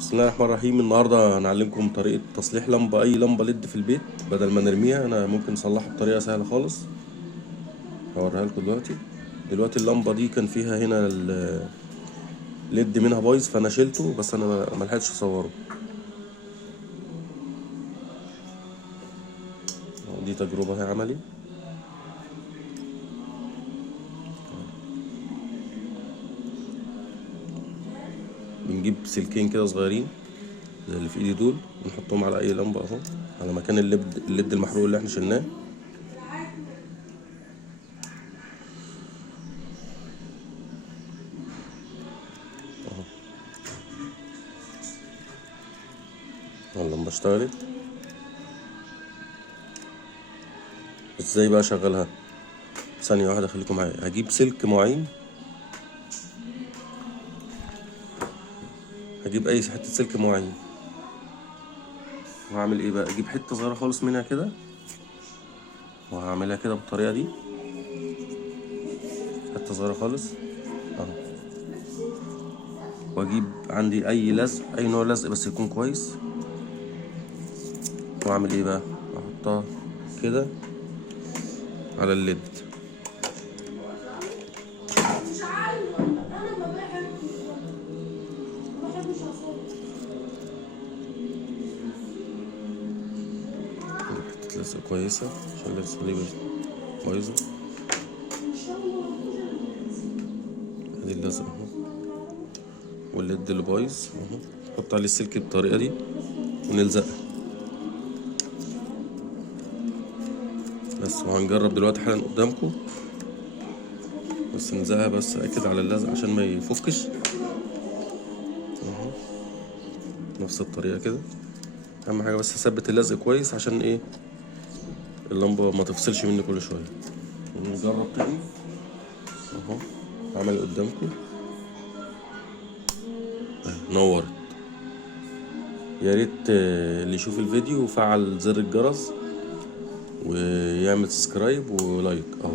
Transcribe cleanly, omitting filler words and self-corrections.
بسم الله الرحمن الرحيم. النهارده هنعلمكم طريقة تصليح لمبة، أي لمبة ليد في البيت. بدل ما نرميها أنا ممكن نصلحها بطريقة سهلة خالص. هوريها لكم دلوقتي اللمبة دي كان فيها هنا الليد منها بايظ، فأنا شلته، بس أنا ما لحقتش أصوره. دي تجربة هي عملي. بنجيب سلكين كده صغيرين زي اللي في ايدي دول، ونحطهم على أي لمبة أهو، على مكان الليد المحروق اللي احنا شلناه. اللمبة اشتغلت. ازاي بقى اشغلها؟ ثانية واحدة خليكم معايا. هجيب سلك معين، هجيب اي حتة سلك معين، وهعمل ايه بقى؟ اجيب حتة صغيرة خالص منها كده، وهعملها كده بالطريقة دي، حتة صغيرة خالص اهو. واجيب عندي اي لزق، اي نوع لزق بس يكون كويس، واعمل ايه بقى؟ احطها كده على الليد. حتة لزق كويسة عشان اللزق دي بايظة. ادي اللزق اهو، والليد اللي بايظ اهو. نحط عليه السلك بالطريقة دي ونلزقها بس. وهنجرب دلوقتي حالا قدامكم، بس نلزقها بس اكد على اللزق عشان ما يفكش اهو. نفس الطريقة كده. اهم حاجة بس اثبت اللزق كويس، عشان ايه؟ اللمبة ما تفصلش مني كل شوية. نجرب تاني اهو، عمل قدامكم نورت. يا ريت اللي يشوف الفيديو وفعل زر الجرس ويعمل سبسكرايب ولايك اهو.